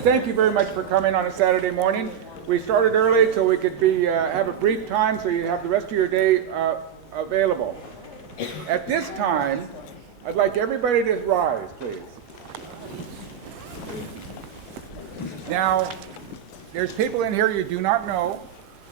Thank you very much for coming on a Saturday morning. We started early so we could have a brief time so you have the rest of your day available. At this time, I'd like everybody to rise, please. Now, there's people in here you do not know.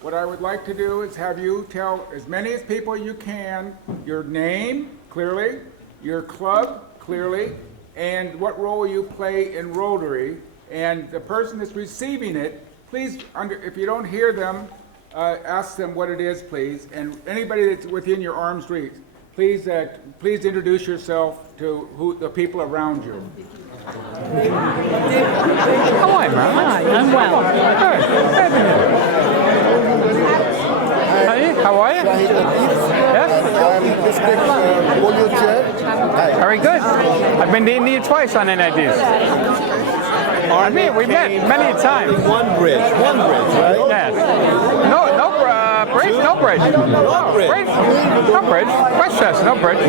What I would like to do is have you tell as many as people you can your name clearly, your club clearly, and what role you play in Rotary. And the person that's receiving it, please, if you don't hear them, ask them what it is, please. And anybody that's within your arm's reach, please introduce yourself to the people around you. How are you, man? Hi, I'm well. Hey, how are you? Yes? Very good. I've been to you twice on NIDs. We met many times. One bridge, right? Yes. No bridge? No bridge. No bridge. No bridge. Westchester, no bridge. No,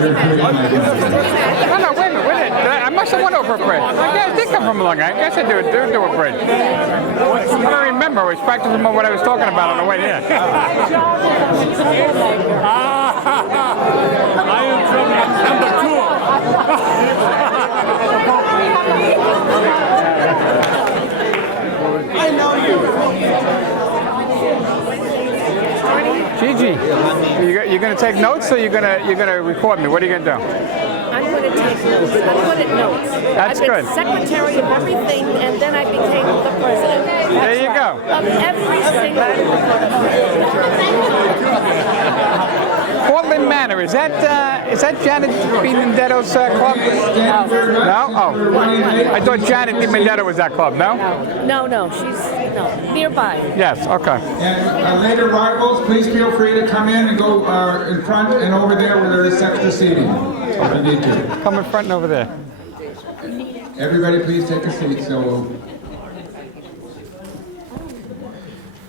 wait a minute. I must have went over a bridge. Yeah, I did come from Long Island. I guess I do a bridge. I don't remember. I was practicing what I was talking about on the way here. I am I know you. Gigi, you're going to take notes or you're going to record me? What are you going to do? I'm going to take notes. I'm good at notes. That's I've been good. secretary of everything, and then I became the president. There you go. Of every single Portland Manor, is that Janet Benedetto's club? No? Oh. I thought Janet Benedetto was that club, no? No, she's nearby. Yes, okay. And later arrivals, please feel free to come in and go in front and over there where there is extra seating. If you need to. Come in front and over there. Everybody please take a seat.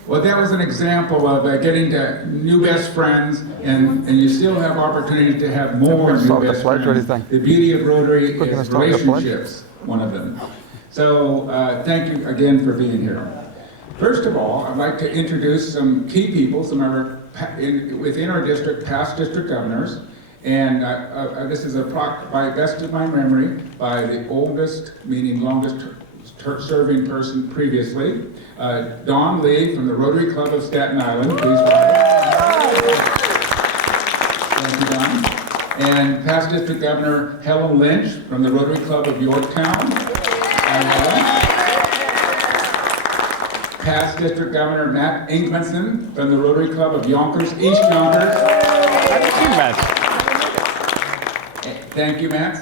Well, that was an example of getting to new best friends, and you still have opportunity to have more new best friends. The beauty of Rotary is relationships, one of them. So thank you again for being here. First of all, I'd like to introduce some key people, some of our, within our district, past district governors. And this is by best of my memory, by the oldest, meaning longest serving person previously, Don Lee from the Rotary Club of Staten Island. Please rise. Thank you, Don. And past District Governor Helen Lynch from the Rotary Club of Yorktown. Past District Governor Matt Ingmanson from the Rotary Club of Yonkers, East Yonkers. Thank you, Matt.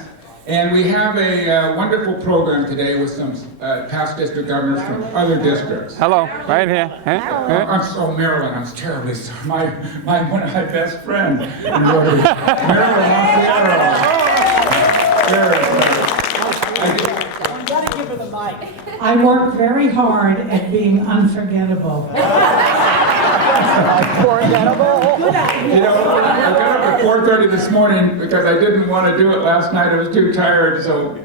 And we have a wonderful program today with some past district governors from other districts. Hello, right here. I'm so Marilyn, I'm terribly sorry. One of my best friends. Marilyn You gotta give her the mic. I work very hard at being unforgettable. You know, I got up at 4:30 this morning because I didn't want to do it last night. I was too tired, so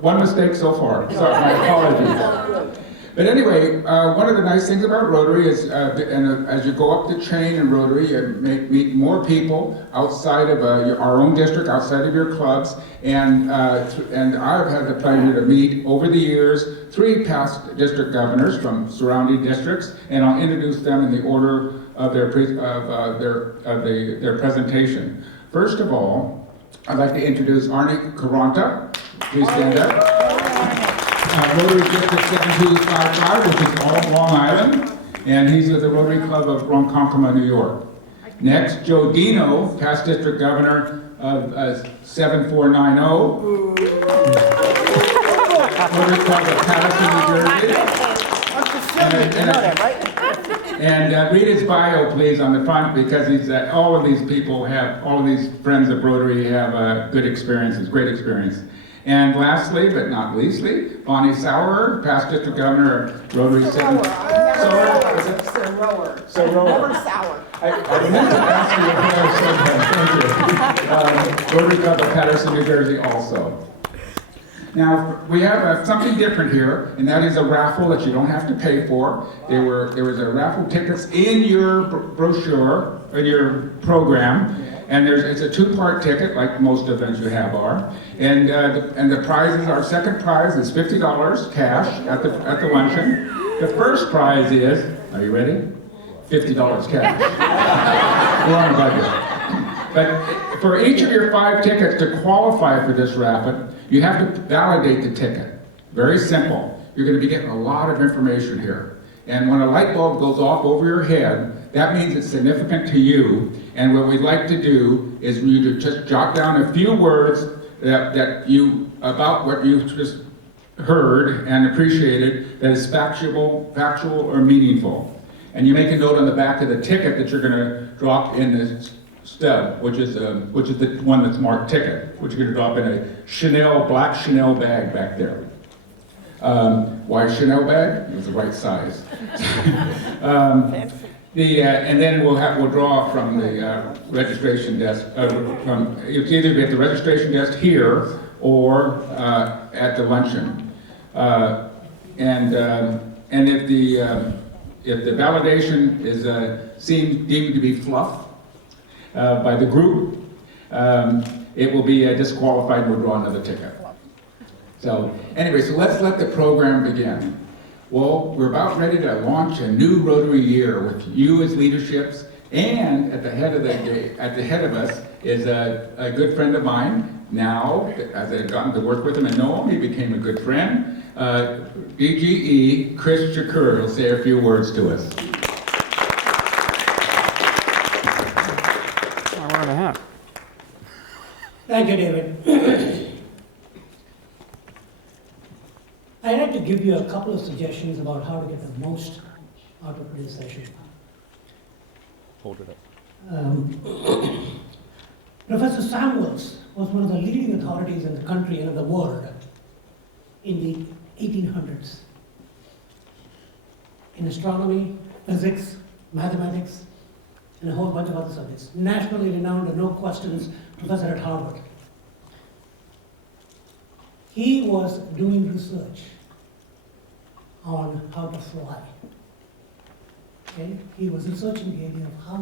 one mistake so far. So my apologies. But anyway, one of the nice things about Rotary is, as you go up the chain in Rotary, you meet more people outside of our own district, outside of your clubs, and I've had the pleasure to meet over the years 3 past district governors from surrounding districts, and I'll introduce them in the order of their presentation. First of all, I'd like to introduce Arnie Caranta. Please stand up. Rotary District 7255, which is all of Long Island, and he's with the Rotary Club of Ronkonkoma, New York. Next, Joe Dino, past District Governor of 7490, Rotary Club of Patterson, New Jersey. And read his bio, please, on the front, because he's all of these friends of Rotary have good experiences, great experience. And lastly, but not leastly, Bonnie Sauer, past district governor of Rotary 7. Never sour. I meant to ask you if you Rotary Club of Patterson, New Jersey also. Now, we have something different here, and that is a raffle that you don't have to pay for. There was a raffle tickets in your brochure, in your program, and it's a two-part ticket, like most events you have are. And the prizes, our second prize is $50 cash at the luncheon. The first prize is, are you ready? $50 cash. We're on a budget. But for each of your 5 tickets to qualify for this raffle, you have to validate the ticket. Very simple. You're going to be getting a lot of information here. And when a light bulb goes off over your head, that means it's significant to you. And what we'd like to do is you to just jot down a few words about what you just heard and appreciated that is factual or meaningful. And you make a note on the back of the ticket that you're going to drop in the stub, which is the one that's marked ticket, which you're going to drop in a black Chanel bag back there. Why Chanel bag? It was the right size. And then we'll draw from the registration desk. It's either be at the registration desk here or at the luncheon. And if the validation is deemed to be fluff by the group, it will be disqualified and we'll draw another ticket. So anyway, so let's let the program begin. Well, we're about ready to launch a new Rotary year with you as leaderships, and at the head of us is a good friend of mine. Now, as I've gotten to work with him and know him, he became a good friend. BGE Chris Shakur will say a few words to us. Hour and a half. Thank you, David. I'd like to give you a couple of suggestions about how to get the most out of this session. Hold it up. Professor Samuels was one of the leading authorities in the country and in the world in the 1800s in astronomy, physics, mathematics, and a whole bunch of other subjects. Nationally renowned and no questions professor at Harvard. He was doing research on how to fly. Okay? He was researching the idea of how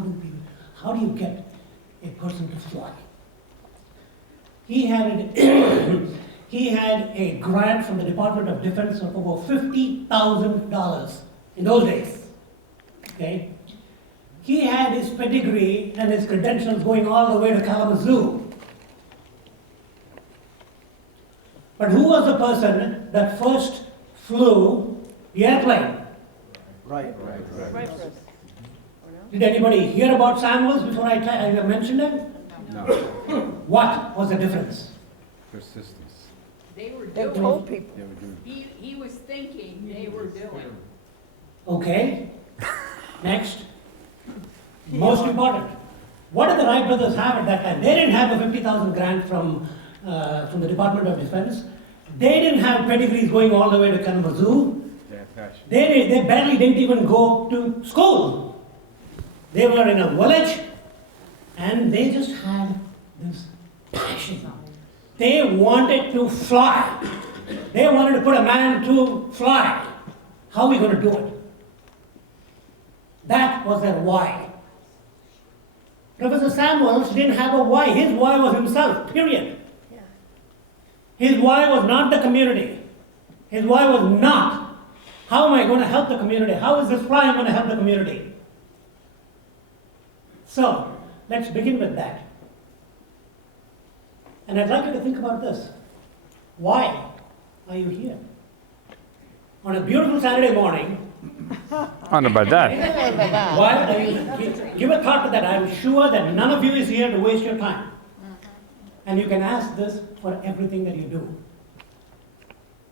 do you get a person to fly. He had a grant from the Department of Defense of over $50,000 in those days. Okay? He had his pedigree and his credentials going all the way to Kalamazoo. But who was the person that first flew the airplane? Right. Did anybody hear about Samuels before I mentioned him? No. What was the difference? Persistence. They were They doing. told people. They were doing. He was thinking, they were doing. Okay. Next. Most important. What did the Wright brothers have at that time? They didn't have a 50,000 grant from the Department of Defense. They didn't have pedigrees going all the way to Kalamazoo. They had passion. They barely didn't even go to school. They were in a village and they just had this passion. They wanted to fly. They wanted to put a man to fly. How are we going to do it? That was their why. Professor Samuels didn't have a why. His why was himself, period. His why was not the community. His why was not, how am I going to help the community? How is this flying going to help the community? So, let's begin with that. And I'd like you to think about this. Why are you here? On a beautiful Saturday morning, I don't know about that. why are you, give a thought to that. I'm sure that none of you is here to waste your time. And you can ask this for everything that you do.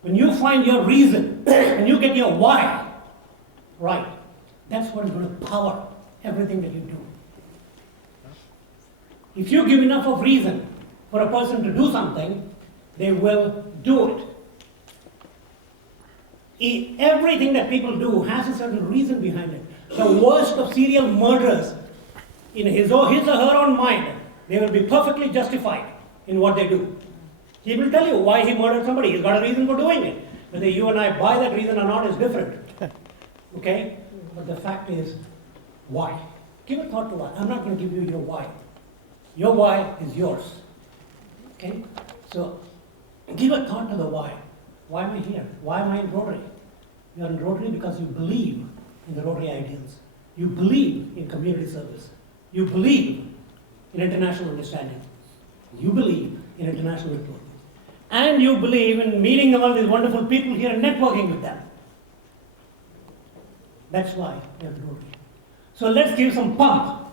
When you find your reason, when you get your why right, that's what is going to power everything that you do. If you give enough of reason for a person to do something, they will do it. Everything that people do has a certain reason behind it. The worst of serial murderers, in his or her own mind, they will be perfectly justified in what they do. He will tell you why he murdered somebody. He's got a reason for doing it. Whether you and I buy that reason or not is different. Okay? But the fact is, why? Give a thought to why. I'm not going to give you your why. Your why is yours. Okay? So, give a thought to the why. Why am I here? Why am I in Rotary? You're in Rotary because you believe in the Rotary ideals. You believe in community service. You believe in international understanding. You believe in international employment. And you believe in meeting all these wonderful people here and networking with them. That's why you're in Rotary. So let's give some pump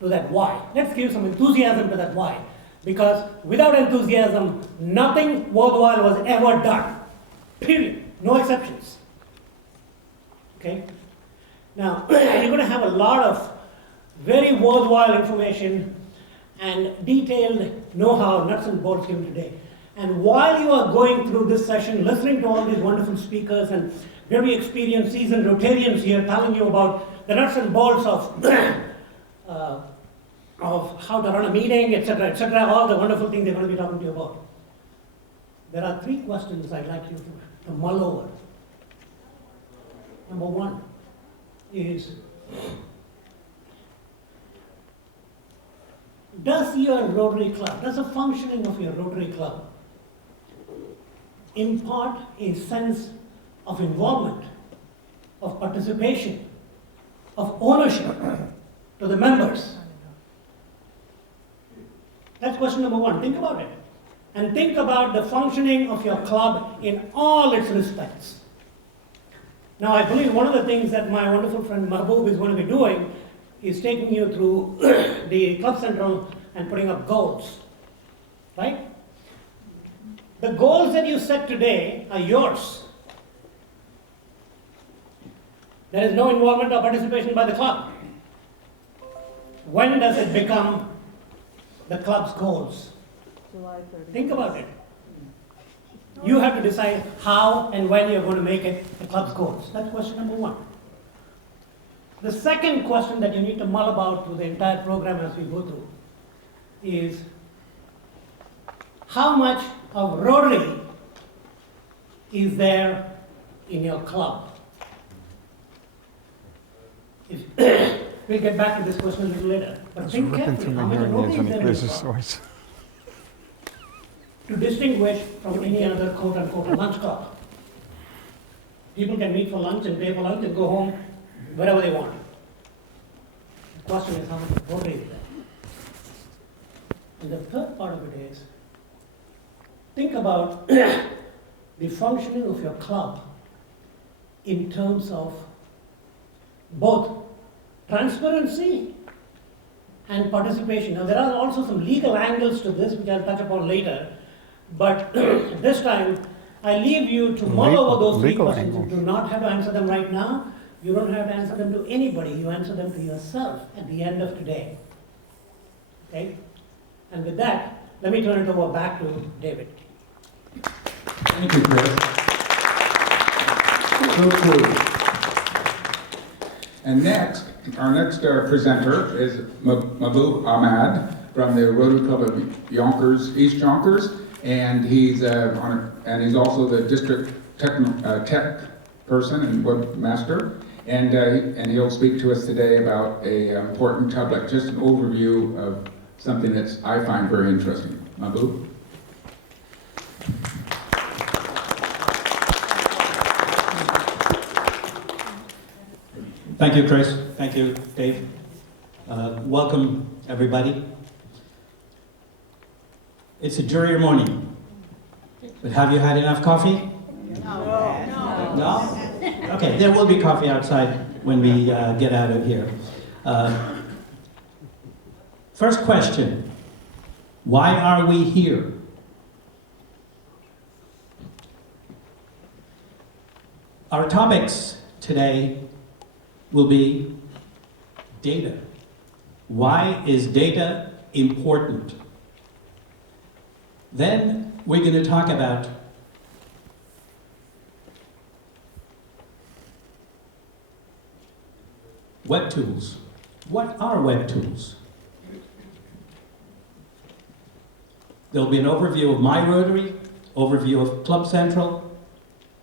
to that why. Let's give some enthusiasm to that why. Because without enthusiasm, nothing worthwhile was ever done. Period. No exceptions. Okay? Now, you're going to have a lot of very worthwhile information and detailed know-how, nuts and bolts given today. And while you are going through this session, listening to all these wonderful speakers and very experienced, seasoned Rotarians here telling you about the nuts and bolts of how to run a meeting, etc., all the wonderful things they're going to be talking to you about. There are 3 questions I'd like you to mull over. Number 1 is, does your Rotary Club, does the functioning of your Rotary Club impart a sense of involvement, of participation, of ownership to the members? That's question number 1. Think about it. And think about the functioning of your club in all its respects. Now, I believe one of the things that my wonderful friend Mahbub is going to be doing is taking you through the Club Central and putting up goals. Right? The goals that you set today are yours. There is no involvement or participation by the club. When does it become the club's goals? July 30th. Think about it. You have to decide how and when you're going to make it the club's goals. That's question number 1. The second question that you need to mull about through the entire program as we go through is, how much of Rotary is there in your club? We'll get back to this question a little later. But think carefully, how much of Rotary is there in your club? To distinguish from any other quote-unquote lunch club. People can meet for lunch and pay for lunch and go home wherever they want. The question is, how much of Rotary is there? And the third part of it is, think about the functioning of your club in terms of both transparency and participation. Now, there are also some legal angles to this, which I'll touch upon later. But this time, I leave you to mull over those 3 questions. You do not have to answer them right now. You don't have to answer them to anybody. You answer them to yourself at the end of today. Okay? And with that, let me turn it over back to David. Thank you, Chris. So cool. And next, our next presenter is Mahbub Ahmad from the Rotary Club of Yonkers, East Yonkers, and he's he's also the district tech person and webmaster, and he'll speak to us today about a important topic, just an overview of something that I find very interesting. Mahbub. Thank you, Chris. Thank you, Dave. Welcome, everybody. It's a dreary morning, but have you had enough coffee? No. No? Okay, there will be coffee outside when we get out of here. First question, why are we here? Our topics today will be data. Why is data important? Then we're going to talk about web tools. What are web tools? There'll be an overview of my Rotary, overview of Club Central,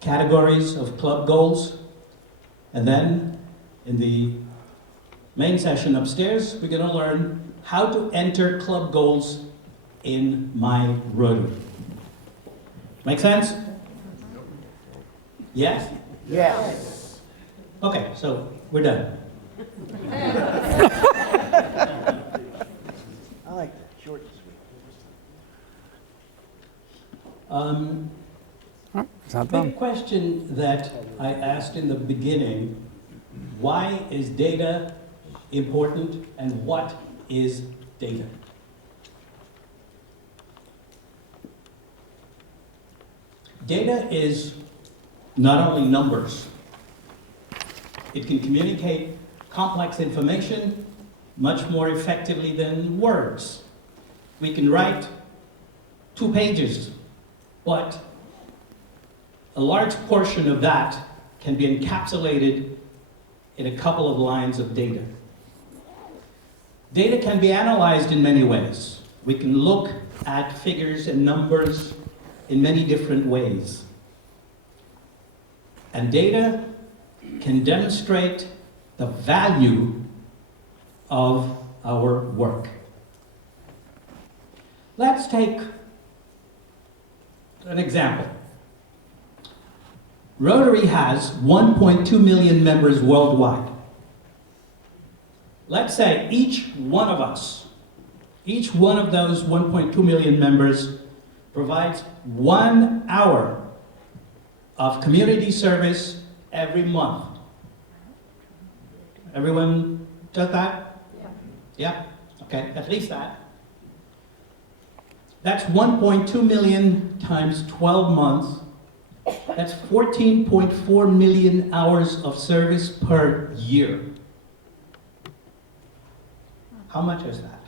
categories of club goals, and then in the main session upstairs, we're going to learn how to enter club goals in my Rotary. Make sense? Yes? Yes. Okay, so we're done. I like that, short and sweet. It's not done. Big question that I asked in the beginning, why is data important and what is data? Data is not only numbers. It can communicate complex information much more effectively than words. We can write 2 pages, but a large portion of that can be encapsulated in a couple of lines of data. Data can be analyzed in many ways. We can look at figures and numbers in many different ways. And data can demonstrate the value of our work. Let's take an example. Rotary has 1.2 million members worldwide. Let's say each one of us, each one of those 1.2 million members provides 1 hour of community service every month. Everyone does that? Yeah? Okay, at least that. That's 1.2 million times 12 months. That's 14.4 million hours of service per year. How much is that?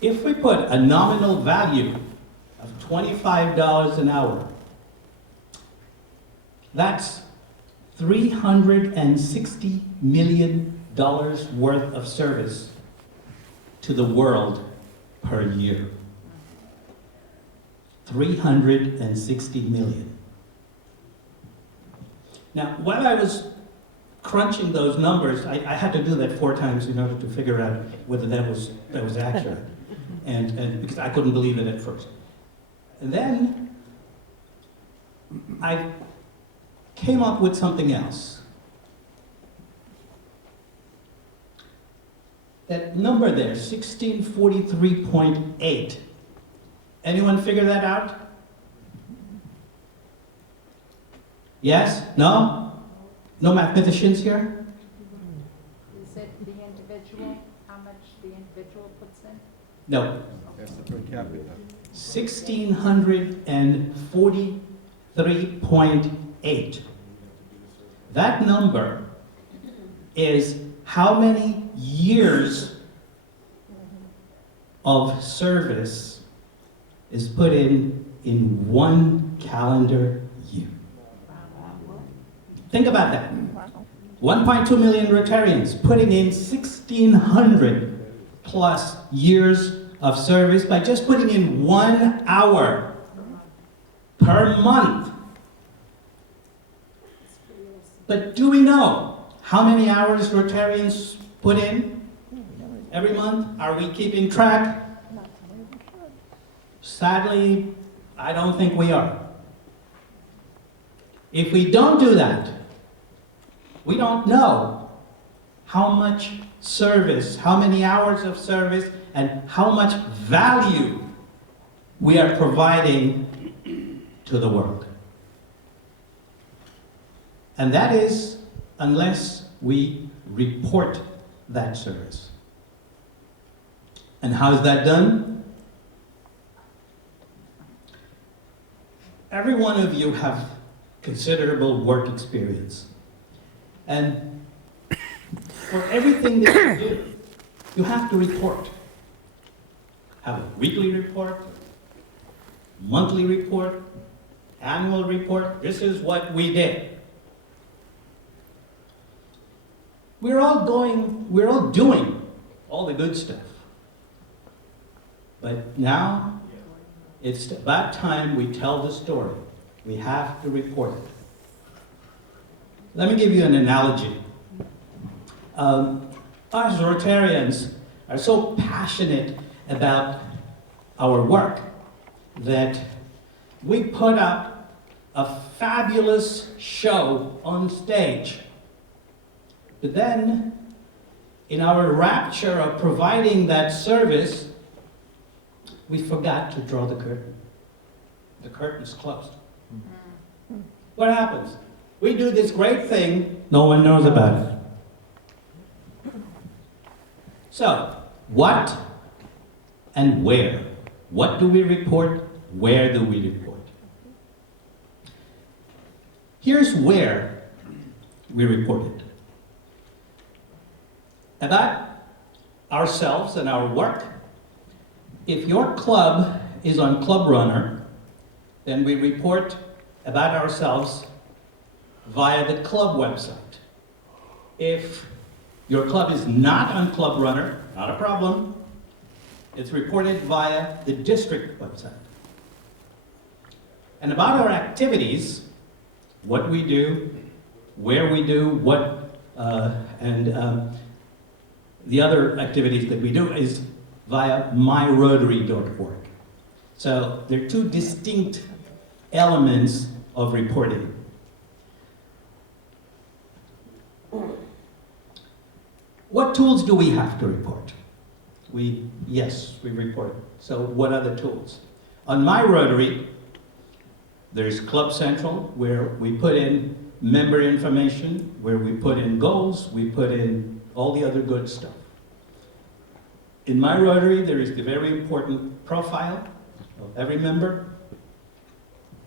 If we put a nominal value of $25 an hour, that's $360 million worth of service to the world per year. 360 million. Now, while I was crunching those numbers, I had to do that 4 times in order to figure out whether that was accurate, and because I couldn't believe it at first. And then I came up with something else. That number there, 1643.8. Anyone figure that out? Yes? No? No mathematicians here? Is it the individual, how much the individual puts in? No. That's the per capita. 1643.8. That number is how many years of service is put in 1 calendar year. Think about that. 1.2 million Rotarians putting in 1,600 plus years of service by just putting in 1 hour per month. But do we know how many hours Rotarians put in every month? Are we keeping track? Sadly, I don't think we are. If we don't do that, we don't know how much service, how many hours of service, and how much value we are providing to the world. And that is unless we report that service. And how is that done? Every one of you have considerable work experience. And for everything that you do, you have to report. Have a weekly report, monthly report, annual report. This is what we did. We're all doing all the good stuff. But now, it's about time we tell the story. We have to report it. Let me give you an analogy. Us Rotarians are so passionate about our work that we put up a fabulous show on stage. But then, in our rapture of providing that service, we forgot to draw the curtain. The curtain's closed. What happens? We do this great thing, no one knows about it. So, what and where? What do we report? Where do we report? Here's where we report it. About ourselves and our work. If your club is on Club Runner, then we report about ourselves via the club website. If your club is not on Club Runner, not a problem. It's reported via the district website. And about our activities, what we do, where we do, the other activities that we do is via myrotary.org. So there are two distinct elements of reporting. What tools do we have to report? Yes, we report. So what are the tools? On myrotary, there's Club Central, where we put in member information, where we put in goals, we put in all the other good stuff. In myrotary, there is the very important profile of every member.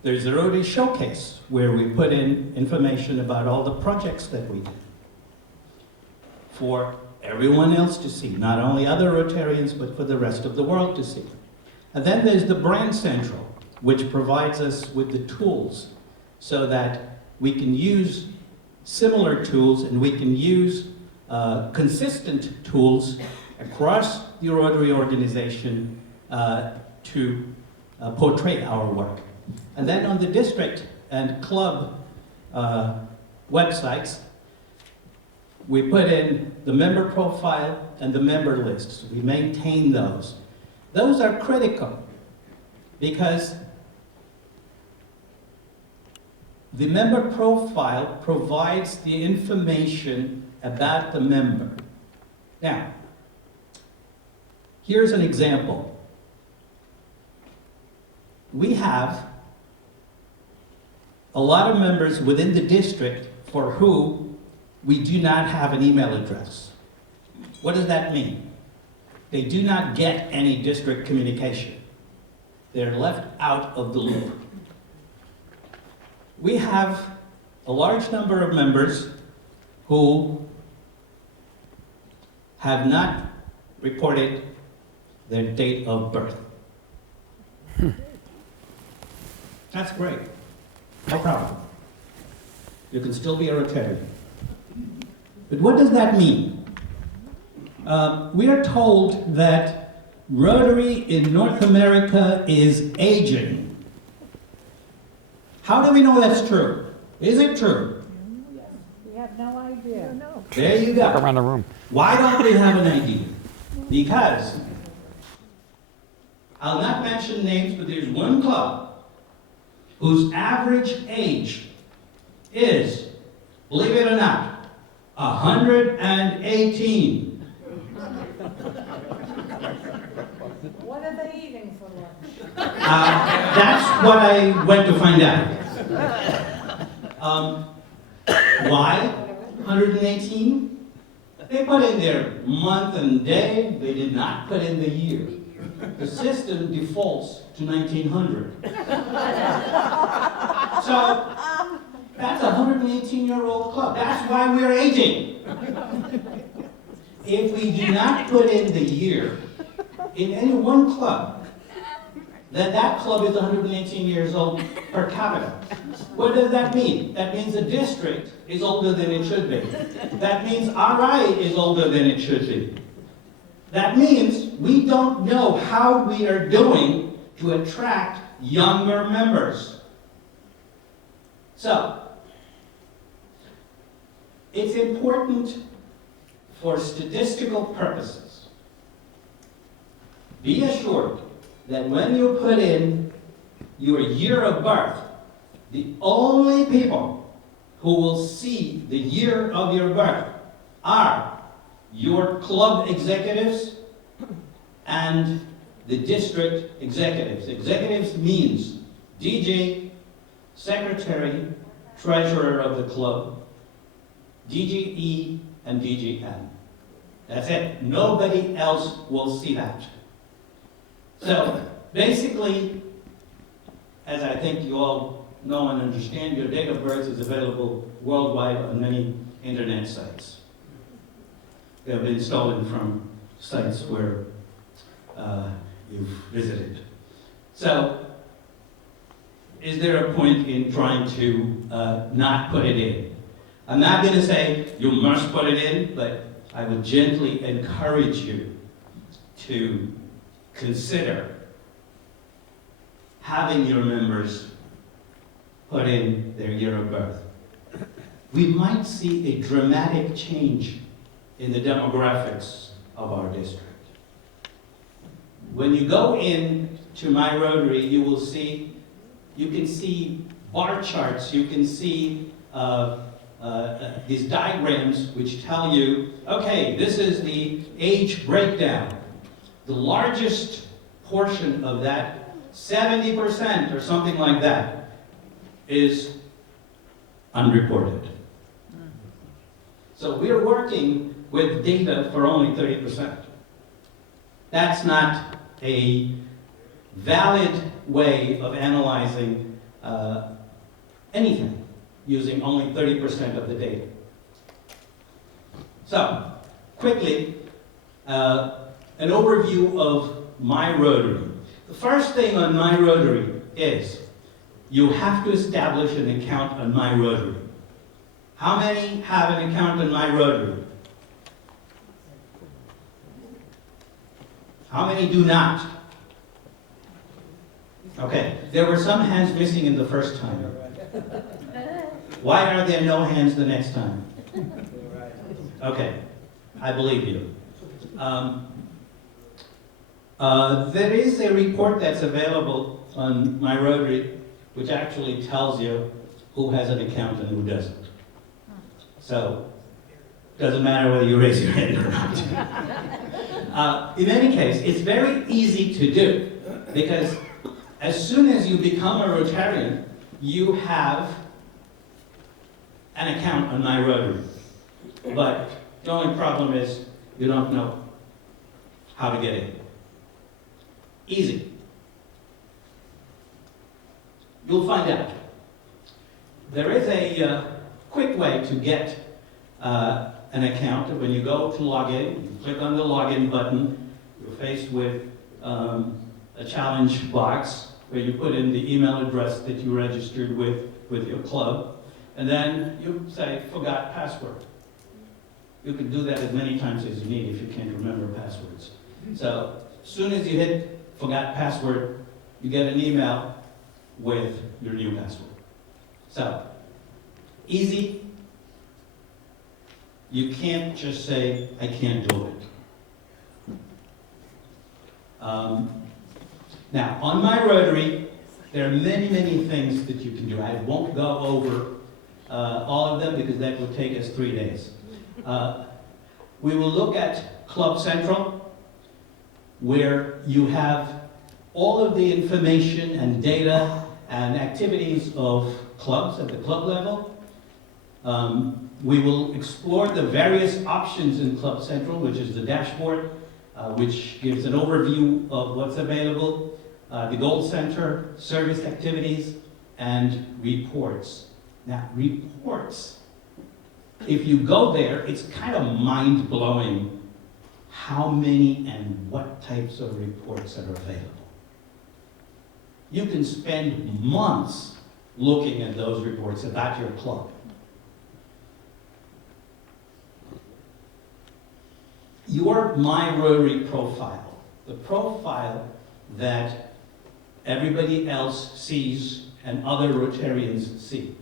There's the Rotary Showcase, where we put in information about all the projects that we do for everyone else to see, not only other Rotarians, but for the rest of the world to see. And then there's the Brand Central, which provides us with the tools so that we can use similar tools and we can use consistent tools across the Rotary organization to portray our work. And then on the district and club websites, we put in the member profile and the member lists. We maintain those. Those are critical because the member profile provides the information about the member. Now, here's an example. We have a lot of members within the district for who we do not have an email address. What does that mean? They do not get any district communication. They're left out of the loop. We have a large number of members who have not reported their date of birth. That's great. No problem. You can still be a Rotarian. But what does that mean? We are told that Rotary in North America is aging. How do we know that's true? Is it true? We have no idea. There you Look go. around the room. Why don't we have an idea? Because, I'll not mention names, but there's one club whose average age is, believe it or not, 118. What are they eating for lunch? That's what I went to find out. Why 118? They put in their month and day, they did not put in the year. The system defaults to 1900. So, that's a 118-year-old club. That's why we're aging. If we do not put in the year in any one club, then that club is 118 years old per capita. What does that mean? That means the district is older than it should be. That means RI is older than it should be. That means we don't know how we are doing to attract younger members. So, it's important for statistical purposes. Be assured that when you put in your year of birth, the only people who will see the year of your birth are your club executives and the district executives. Executives means DG, secretary, treasurer of the club, DGE, and DGM. That's it. Nobody else will see that. So, basically, as I think you all know and understand, your date of birth is available worldwide on many internet sites. They have been stolen from sites where you've visited. So, is there a point in trying to not put it in? I'm not going to say you must put it in, but I would gently encourage you to consider having your members put in their year of birth. We might see a dramatic change in the demographics of our district. When you go in to my Rotary, you can see bar charts, you can see these diagrams which tell you, okay, this is the age breakdown. The largest portion of that, 70% or something like that, is unreported. So we're working with data for only 30%. That's not a valid way of analyzing anything using only 30% of the data. So, quickly, an overview of my Rotary. The first thing on my Rotary is you have to establish an account on my Rotary. How many have an account on my Rotary? How many do not? Okay, there were some hands missing in the first time. Why are there no hands the next time? Okay, I believe you. There is a report that's available on my Rotary which actually tells you who has an account and who doesn't. So, doesn't matter whether you raise your hand or not. In any case, it's very easy to do because as soon as you become a Rotarian, you have an account on my Rotary. But the only problem is you don't know how to get in. Easy. You'll find out. There is a quick way to get an account. When you go to log in, you click on the login button, you're faced with a challenge box where you put in the email address that you registered with your club, and then you say, forgot password. You can do that as many times as you need if you can't remember passwords. So, as soon as you hit forgot password, you get an email with your new password. So, easy. You can't just say, I can't do it. Now, on my Rotary, there are many, many things that you can do. I won't go over all of them because that would take us 3 days. We will look at Club Central, where you have all of the information and data and activities of clubs at the club level. We will explore the various options in Club Central, which is the dashboard, which gives an overview of what's available, the Gold Center, service activities, and reports. Now, reports, if you go there, it's kind of mind-blowing how many and what types of reports are available. You can spend months looking at those reports about your club. Your My Rotary profile the profile that everybody else sees and other Rotarians see.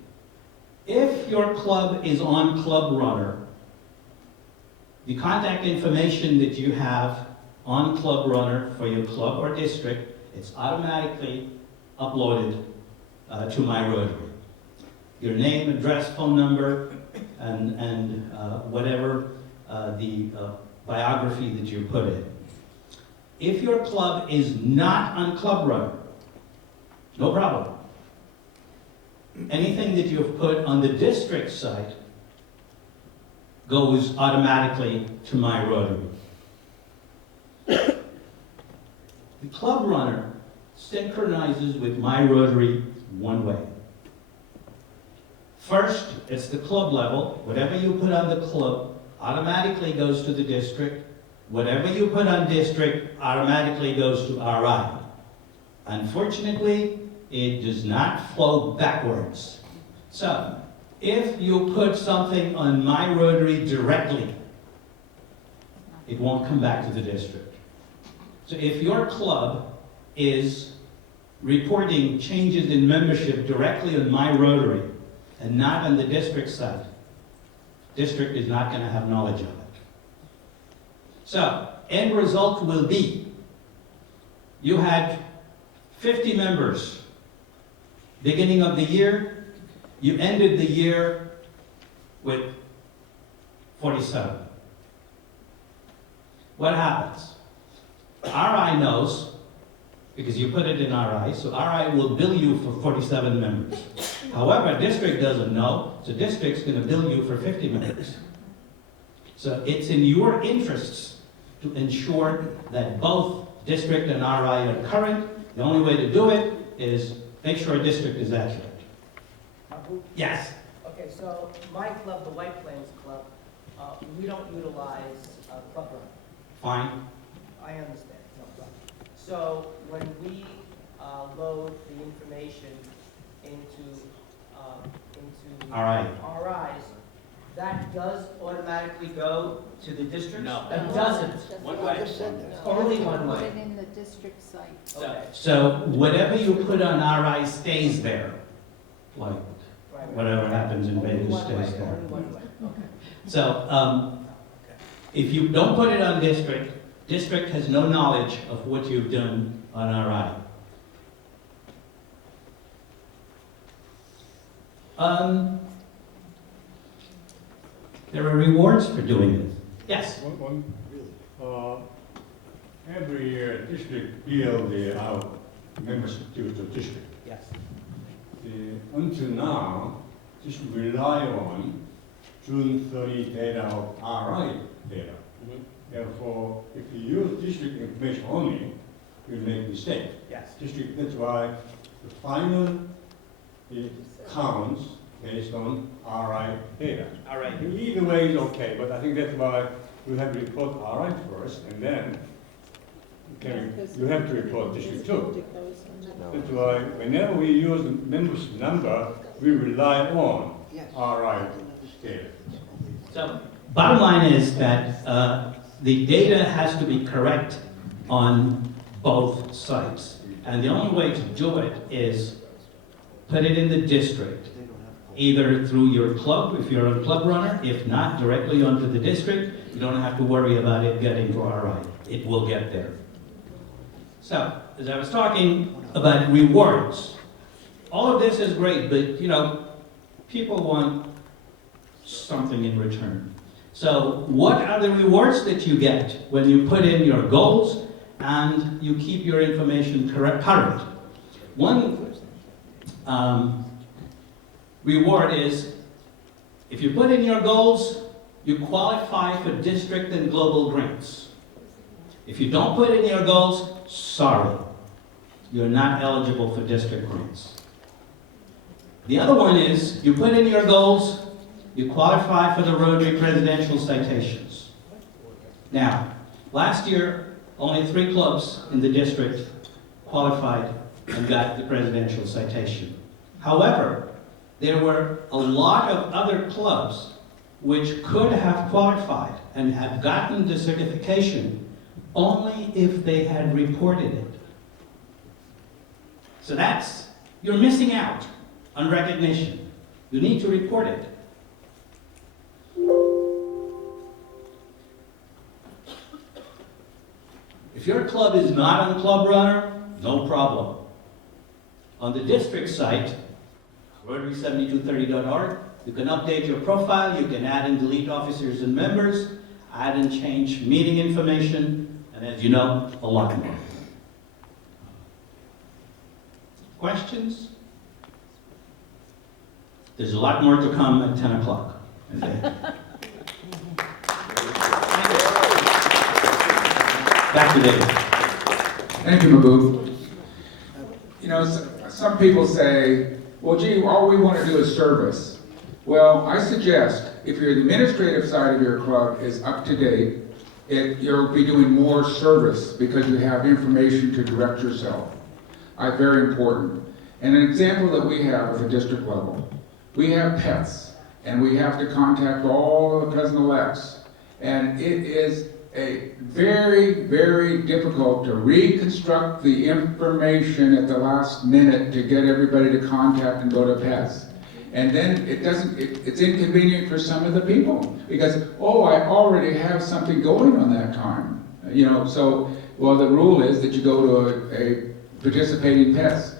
If your club is on Club Runner, the contact information that you have on Club Runner for your club or district, it's automatically uploaded to my Rotary. Your name, address, phone number, and whatever the biography that you put in. If your club is not on Club Runner, no problem. Anything that you've put on the district site goes automatically to my Rotary. The Club Runner synchronizes with my Rotary one way. First, it's the club level. Whatever you put on the club automatically goes to the district. Whatever you put on district automatically goes to RI. Unfortunately, it does not flow backwards. So, if you put something on my Rotary directly, it won't come back to the district. So if your club is reporting changes in membership directly on my Rotary and not on the district site, district is not going to have knowledge of it. So, end result will be, you had 50 members beginning of the year, you ended the year with 47. What happens? RI knows, because you put it in RI, so RI will bill you for 47 members. However, district doesn't know, so district's going to bill you for 50 members. So it's in your interests to ensure that both district and RI are current. The only way to do it is make sure a district is accurate. Yes? Okay, so my club, the White Plains Club, we don't utilize Club Run. Fine. I understand, no problem. So when we load the information into RI. RIs, that does automatically go to the districts? No. That doesn't? One way. Only one Put way? it in the district site. Okay. So whatever you put on RI stays there. Like Right. whatever happens in Only Vegas one way, stays there. only one way, okay. So if you don't put it on district, district has no knowledge of what you've done on RI. There are rewards for doing this. Yes? Every year, district bill our membership to the district. Yes. Until now, just rely on June 30 data of RI data. Therefore, if you use district information only, you'll make mistake. Yes. District, that's why the final counts based on RI data. All right. Either way is okay, but I think that's why we have to report RI first, and then you have to report district too. That's why whenever we use the membership number, we rely on RI data. So, bottom line is that the data has to be correct on both sites. And the only way to do it is put it in the district, either through your club, if you're a club runner, if not, directly onto the district. You don't have to worry about it getting to RI. It will get there. So, as I was talking about rewards, all of this is great, but people want something in return. So, what are the rewards that you get when you put in your goals and you keep your information current? One reward is, if you put in your goals, you qualify for district and global grants. If you don't put in your goals, sorry, you're not eligible for district grants. The other one is, you put in your goals, you qualify for the Rotary Presidential Citations. Now, last year, only 3 clubs in the district qualified and got the Presidential Citation. However, there were a lot of other clubs which could have qualified and have gotten the certification, only if they had reported it. So you're missing out on recognition. You need to report it. If your club is not on Club Runner, no problem. On the district site, Rotary7230.org, you can update your profile, you can add and delete officers and members, add and change meeting information, and as you know, a lot more. Questions? There's a lot more to come at 10 o'clock. Okay? Back to David. Thank you, Mahbub. You know, some people say, well, gee, all we want to do is service. Well, I suggest if your administrative side of your club is up to date, you'll be doing more service because you have information to direct yourself. Very important. And an example that we have at the district level, we have pets, and we have to contact all the cousin-elects. And it is very, very difficult to reconstruct the information at the last minute to get everybody to contact and go to pets. And then it's inconvenient for some of the people because, oh, I already have something going on that time. You know, so, well, the rule is that you go to a participating pets.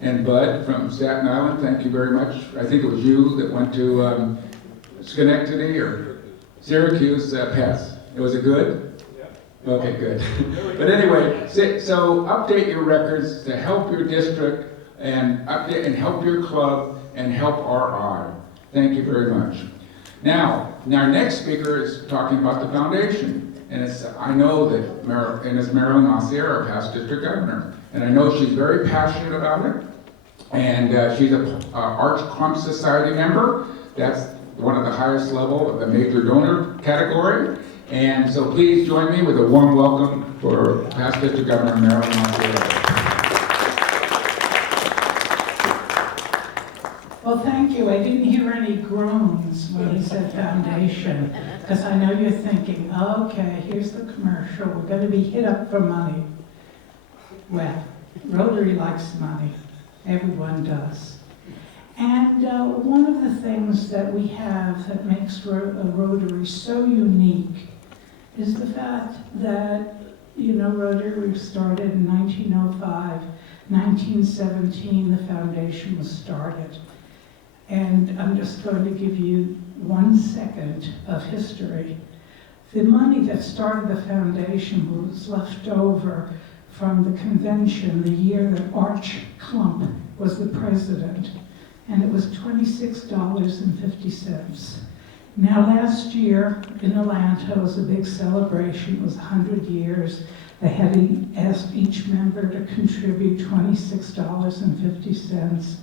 And Bud from Staten Island, thank you very much. I think it was you that went to Schenectady or Syracuse pets. Was it good? Yeah. Okay, good. But anyway, so update your records to help your district and update and help your club and help RI. Thank you very much. Now our next speaker is talking about the foundation. And I know that Marilyn Massier, our past district governor, and I know she's very passionate about it. And she's an Arch Crump Society member. That's one of the highest level of the major donor category. And so please join me with a warm welcome for past district governor Marilyn Massier. Well, thank you. I didn't hear any groans when he said foundation, because I know you're thinking, okay, here's the commercial. We're going to be hit up for money. Well, Rotary likes money. Everyone does. And one of the things that we have that makes Rotary so unique is the fact that, you know, Rotary started in 1905, 1917 the foundation was started. And I'm just going to give you 1 second of history. The money that started the foundation was left over from the convention the year that Arch Klump was the president, and it was $26.50. Now last year in Atlanta was a big celebration. It was 100 years. They had asked each member to contribute $26.50.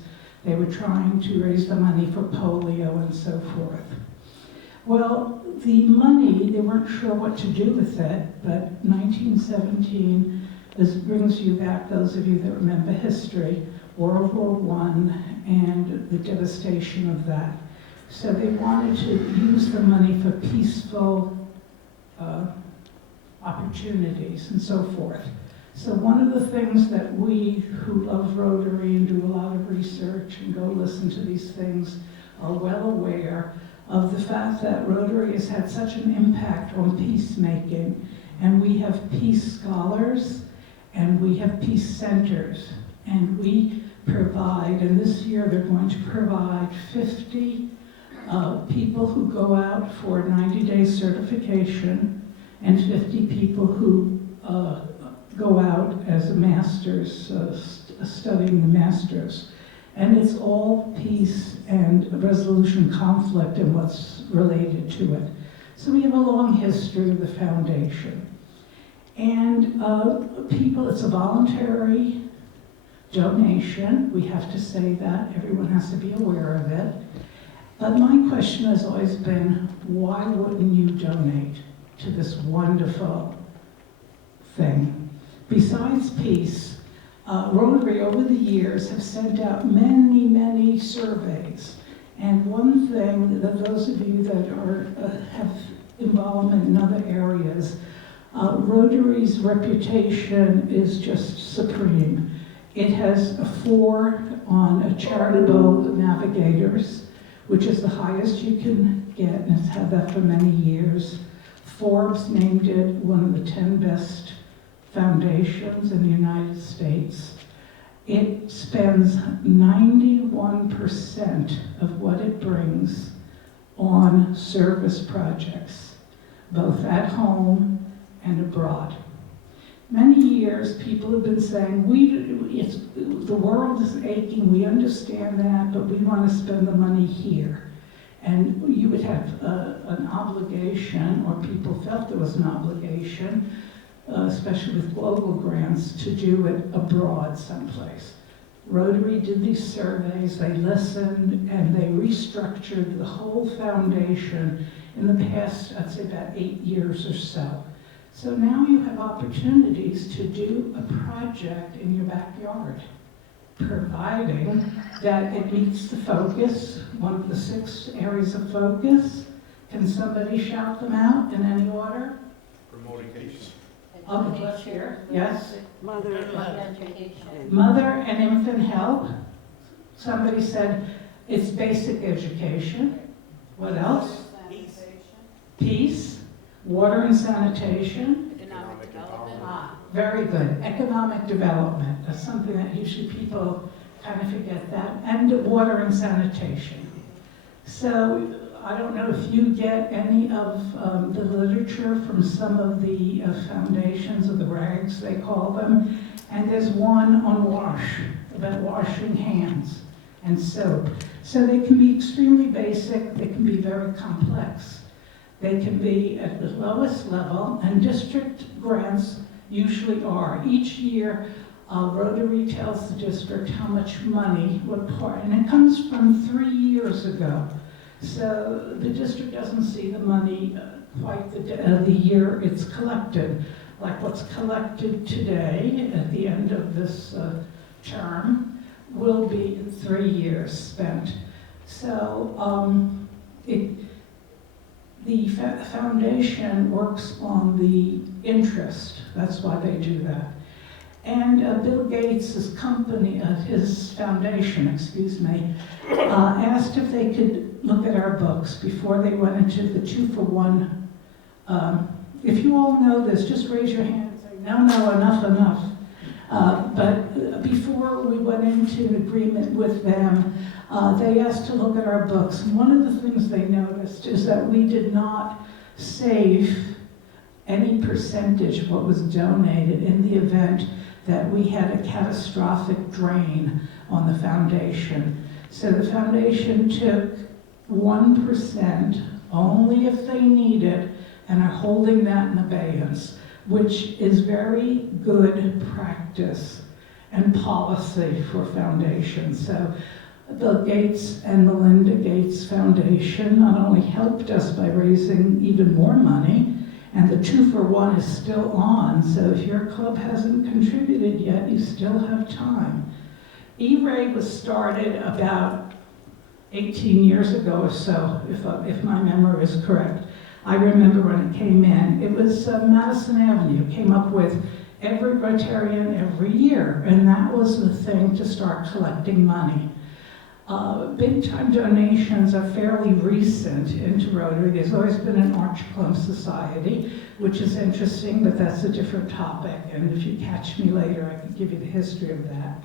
They were trying to raise the money for polio and so forth. Well, the money, they weren't sure what to do with it, but 1917, this brings you back, those of you that remember history, World War I and the devastation of that. So they wanted to use the money for peaceful opportunities and so forth. So one of the things that we who love Rotary and do a lot of research and go listen to these things are well aware of the fact that Rotary has had such an impact on peacemaking. And we have peace scholars and we have peace centers. And we provide, and this year they're going to provide 50 people who go out for 90-day certification and 50 people who go out as a master's, studying the master's. And it's all peace and resolution conflict and what's related to it. So we have a long history of the foundation. And it's a voluntary donation. We have to say that. Everyone has to be aware of it. But my question has always been, why wouldn't you donate to this wonderful thing? Besides peace, Rotary over the years have sent out many, many surveys. And one thing that those of you that have involvement in other areas, Rotary's reputation is just supreme. It has a 4 on charitable navigators, which is the highest you can get, and it's had that for many years. Forbes named it one of the 10 best foundations in the United States. It spends 91% of what it brings on service projects, both at home and abroad. Many years, people have been saying, the world is aching, we understand that, but we want to spend the money here. And you would have an obligation, or people felt there was an obligation, especially with global grants, to do it abroad someplace. Rotary did these surveys, they listened, and they restructured the whole foundation in the past, I'd say about 8 years or so. So now you have opportunities to do a project in your backyard, providing that it meets the focus, one of the 6 areas of focus. Can somebody shout them out in any order? Promote education. Let's hear. Yes? Mother Education. Mother and infant health. Somebody said it's basic education. What else? Peace. Water and sanitation. Economic development. Very good. Economic development. That's something that usually people kind of forget that. And water and sanitation. So I don't know if you get any of the literature from some of the foundations, or the rags they call them. And there's one on wash, about washing hands and soap. So they can be extremely basic, they can be very complex. They can be at the lowest level, and district grants usually are. Each year, Rotary tells the district how much money, what part, and it comes from 3 years ago. So the district doesn't see the money quite the year it's collected. Like what's collected today at the end of this term will be in 3 years spent. So the foundation works on the interest. That's why they do that. And Bill Gates' company, his foundation, asked if they could look at our books before they went into the 2-for-1. If you all know this, just raise your hand and say, no, enough. But before we went into an agreement with them, they asked to look at our books. And one of the things they noticed is that we did not save any percentage of what was donated in the event that we had a catastrophic drain on the foundation. So the foundation took 1% only if they need it, and are holding that in abeyance, which is very good practice and policy for foundations. So the Gates and Melinda Gates Foundation not only helped us by raising even more money, and the 2-for-1 is still on, so if your club hasn't contributed yet, you still have time. E-Ray was started about 18 years ago or so, if my memory is correct. I remember when it came in. It was Madison Avenue, came up with every Rotarian every year, and that was the thing to start collecting money. Big-time donations are fairly recent into Rotary. There's always been an Arch Club Society, which is interesting, but that's a different topic, and if you catch me later, I can give you the history of that.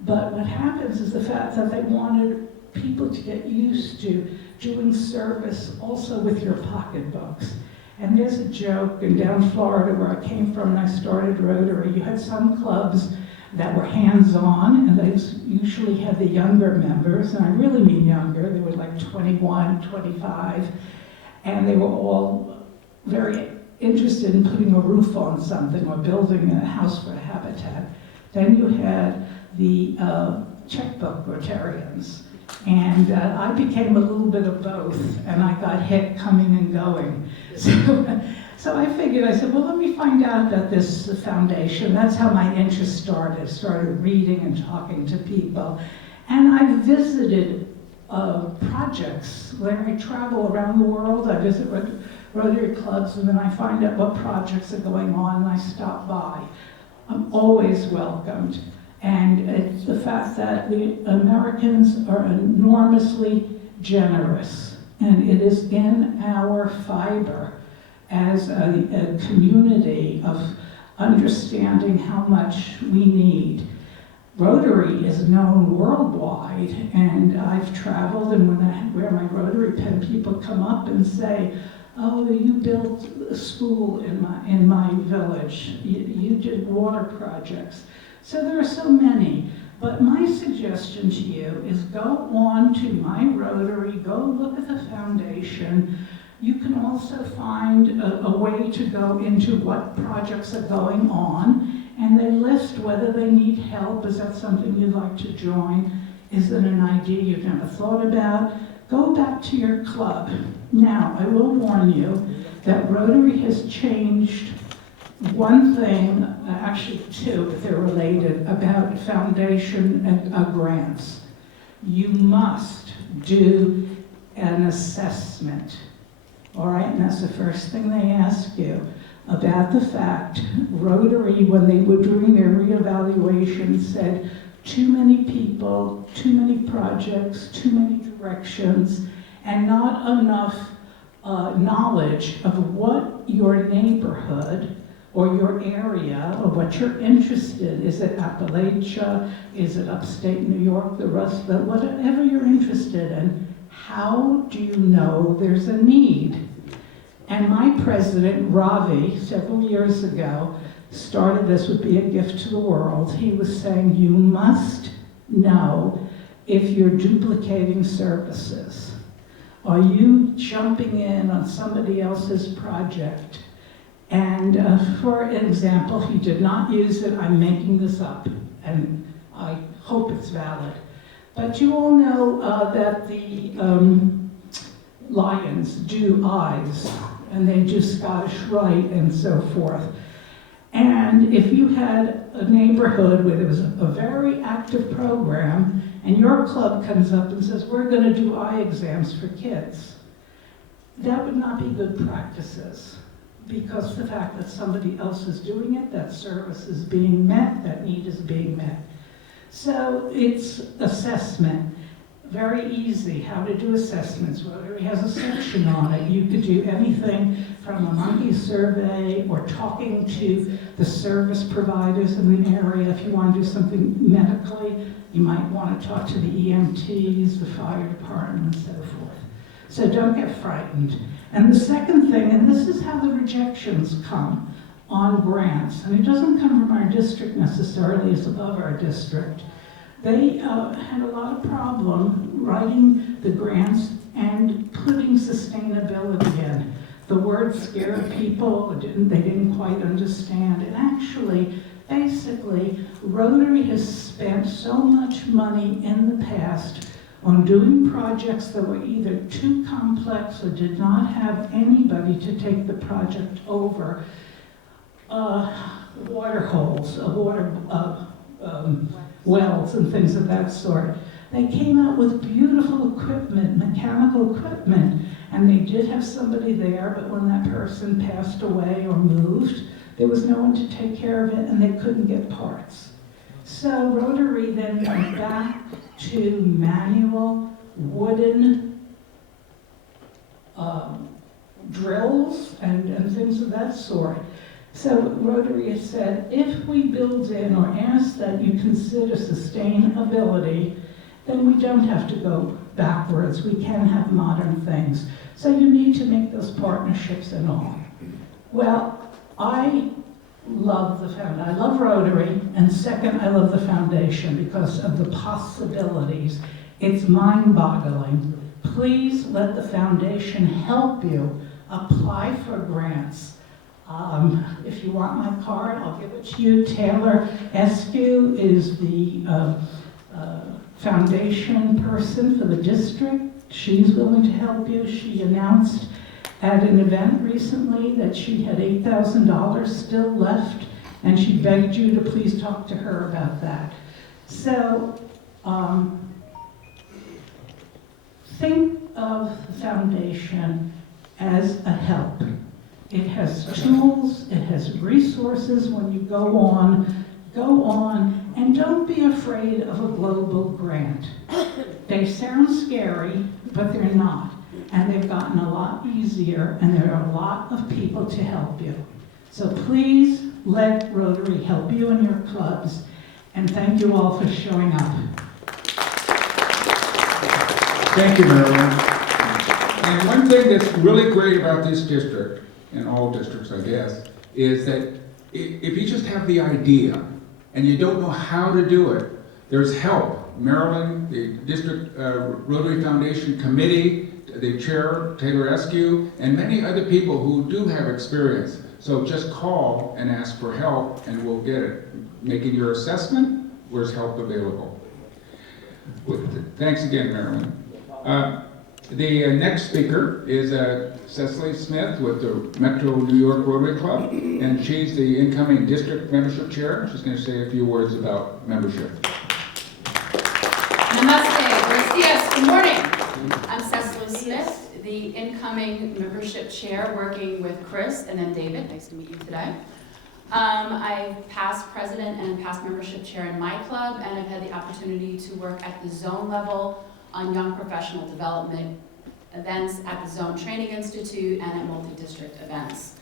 But what happens is the fact that they wanted people to get used to doing service also with your pocketbooks. And there's a joke, and down Florida where I came from when I started Rotary, you had some clubs that were hands-on, and they usually had the younger members, and I really mean younger, they were like 21, 25, and they were all very interested in putting a roof on something or building a house for a habitat. Then you had the checkbook Rotarians, and I became a little bit of both, and I got hit coming and going. So I figured, I said, well, let me find out about this foundation. That's how my interest started. Started reading and talking to people. And I visited projects where I travel around the world. I visit Rotary clubs, and then I find out what projects are going on, and I stop by. I'm always welcomed. And it's the fact that the Americans are enormously generous, and it is in our fiber as a community of understanding how much we need. Rotary is known worldwide, and I've traveled, and when I wear my Rotary pin, people come up and say, "Oh, you built a school in my village. You did water projects." So there are so many. But my suggestion to you is go on to my Rotary, go look at the foundation. You can also find a way to go into what projects are going on, and they list whether they need help. Is that something you'd like to join? Is it an idea you've never thought about? Go back to your club. Now, I will warn you that Rotary has changed one thing, actually two, if they're related, about foundation and grants. You must do an assessment. All right, and that's the first thing they ask you about the fact Rotary, when they were doing their reevaluation, said too many people, too many projects, too many directions, and not enough knowledge of what your neighborhood or your area, or what you're interested in. Is it Appalachia? Is it upstate New York, the Rust Belt, whatever you're interested in? How do you know there's a need? And my president, Ravi, several years ago, started this would be a gift to the world. He was saying, you must know if you're duplicating services. Are you jumping in on somebody else's project? And for example, he did not use it. I'm making this up, and I hope it's valid. But you all know that the Lions do eyes, and they do Scottish Rite and so forth. And if you had a neighborhood where there was a very active program, and your club comes up and says, we're going to do eye exams for kids, that would not be good practices. Because the fact that somebody else is doing it, that service is being met, that need is being met. So it's assessment. Very easy how to do assessments. Rotary has a section on it. You could do anything from a monkey survey or talking to the service providers in the area. If you want to do something medically, you might want to talk to the EMTs, the fire department, and so forth. So don't get frightened. And the second thing, and this is how the rejections come on grants, and it doesn't come from our district necessarily, it's above our district. They had a lot of problem writing the grants and putting sustainability in. The word scared people, they didn't quite understand. And actually, basically, Rotary has spent so much money in the past on doing projects that were either too complex or did not have anybody to take the project over. Water holes, wells and things of that sort. They came out with beautiful equipment, mechanical equipment, and they did have somebody there, but when that person passed away or moved, there was no one to take care of it, and they couldn't get parts. So Rotary then went back to manual wooden drills and things of that sort. So Rotary has said, if we build in or ask that you consider sustainability, then we don't have to go backwards. We can have modern things. So you need to make those partnerships and all. Well, I love the foundation. I love Rotary, and second, I love the foundation because of the possibilities. It's mind-boggling. Please let the foundation help you apply for grants. If you want my card, I'll give it to you. Taylor Eskew is the foundation person for the district. She's willing to help you. She announced at an event recently that she had $8,000 still left, and she begged you to please talk to her about that. So think of the foundation as a help. It has tools, it has resources when you go on, and don't be afraid of a global grant. They sound scary, but they're not. And they've gotten a lot easier, and there are a lot of people to help you. So please let Rotary help you in your clubs, and thank you all for showing up. Thank you, Marilyn. And one thing that's really great about this district, and all districts, I guess, is that if you just have the idea and you don't know how to do it, there's help. Marilyn, the District Rotary Foundation Committee, the chair, Taylor Eskew, and many other people who do have experience. So just call and ask for help and we'll get it. Making your assessment, where's help available? Thanks again, Marilyn. The next speaker is Cecily Smith with the Metro New York Rotary Club, and she's the incoming district membership chair. She's going to say a few words about membership. Namaste, buenos dias, good morning. I'm Cecily Smith, the incoming membership chair, working with Chris and then David. Nice to meet you today. I've past president and past membership chair in my club, and I've had the opportunity to work at the zone level on young professional development events at the Zone Training Institute and at multi-district events.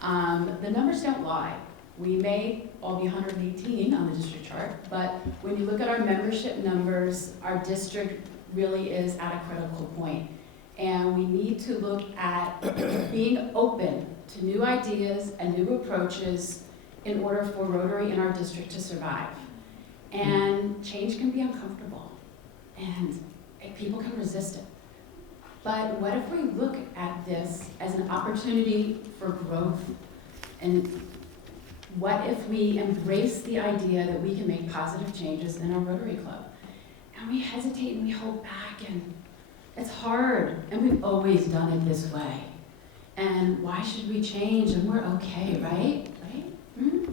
The numbers don't lie. We may all be 118 on the district chart, but when you look at our membership numbers, our district really is at a critical point. And we need to look at being open to new ideas and new approaches in order for Rotary in our district to survive. And change can be uncomfortable, and people can resist it. But what if we look at this as an opportunity for growth? And what if we embrace the idea that we can make positive changes in our Rotary Club? And we hesitate and we hold back, and it's hard, and we've always done it this way. And why should we change? And we're okay, right? Mm-hmm.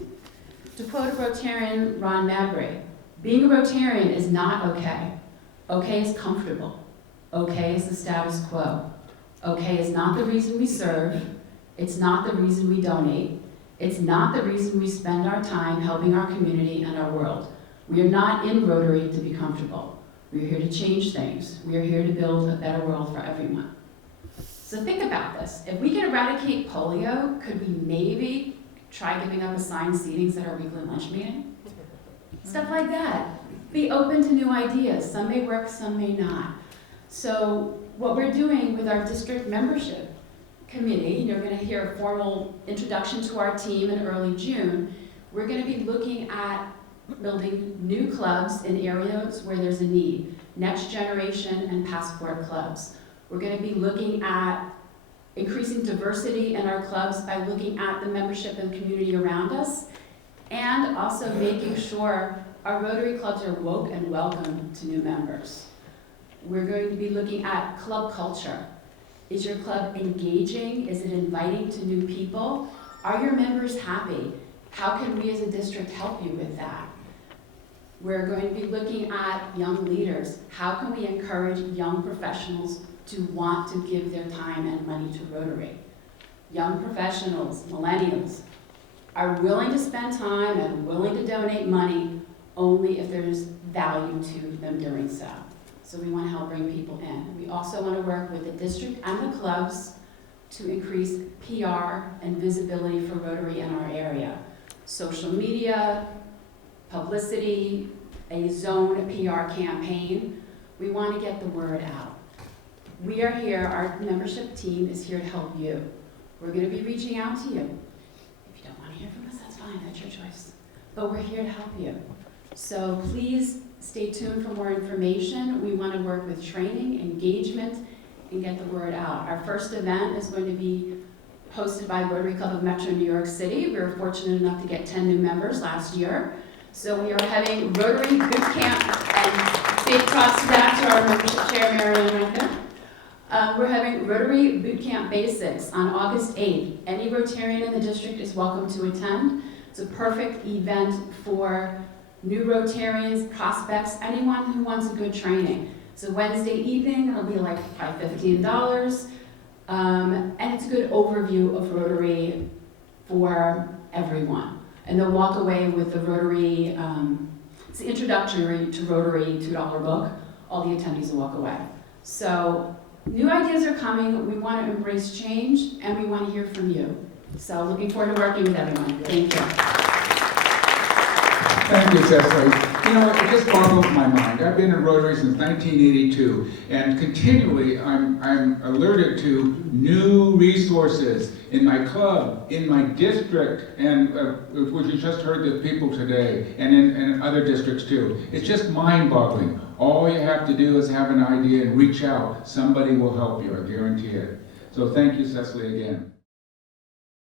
To quote a Rotarian, Ron Mabry, being a Rotarian is not okay. Okay is comfortable. Okay is the status quo. Okay is not the reason we serve. It's not the reason we donate. It's not the reason we spend our time helping our community and our world. We are not in Rotary to be comfortable. We are here to change things. We are here to build a better world for everyone. So think about this. If we can eradicate polio, could we maybe try giving up assigned seatings at our weekly lunch meeting? Stuff like that. Be open to new ideas. Some may work, some may not. So what we're doing with our district membership committee, you're going to hear a formal introduction to our team in early June. We're going to be looking at building new clubs in areas where there's a need, next generation and passport clubs. We're going to be looking at increasing diversity in our clubs by looking at the membership and community around us, and also making sure our Rotary clubs are woke and welcome to new members. We're going to be looking at club culture. Is your club engaging? Is it inviting to new people? Are your members happy? How can we as a district help you with that? We're going to be looking at young leaders. How can we encourage young professionals to want to give their time and money to Rotary? Young professionals, millennials, are willing to spend time and willing to donate money only if there's value to them doing so. So we want to help bring people in. We also want to work with the district and the clubs to increase PR and visibility for Rotary in our area. Social media, publicity, a zone PR campaign. We want to get the word out. We are here, our membership team is here to help you. We're going to be reaching out to you. If you don't want to hear from us, that's fine, that's your choice. But we're here to help you. So please stay tuned for more information. We want to work with training, engagement, and get the word out. Our first event is going to be hosted by Rotary Club of Metro New York City. We were fortunate enough to get 10 new members last year. So we are having Rotary Boot Camp, and big props to that to our membership chair, Marilyn, right there. We're having Rotary Boot Camp Basics on August 8th. Any Rotarian in the district is welcome to attend. It's a perfect event for new Rotarians, prospects, anyone who wants a good training. So Wednesday evening, it'll be like $15. And it's a good overview of Rotary for everyone. And they'll walk away with the Rotary, it's the introductory to Rotary $2 book. All the attendees will walk away. So new ideas are coming. We want to embrace change, and we want to hear from you. So looking forward to working with everyone. Thank you. Thank you, Cecily. You know, it just boggles my mind. I've been in Rotary since 1982, and continually I'm alerted to new resources in my club, in my district, and which you just heard the people today, and in other districts too. It's just mind-boggling. All you have to do is have an idea and reach out. Somebody will help you, I guarantee it. So thank you, Cecily, again.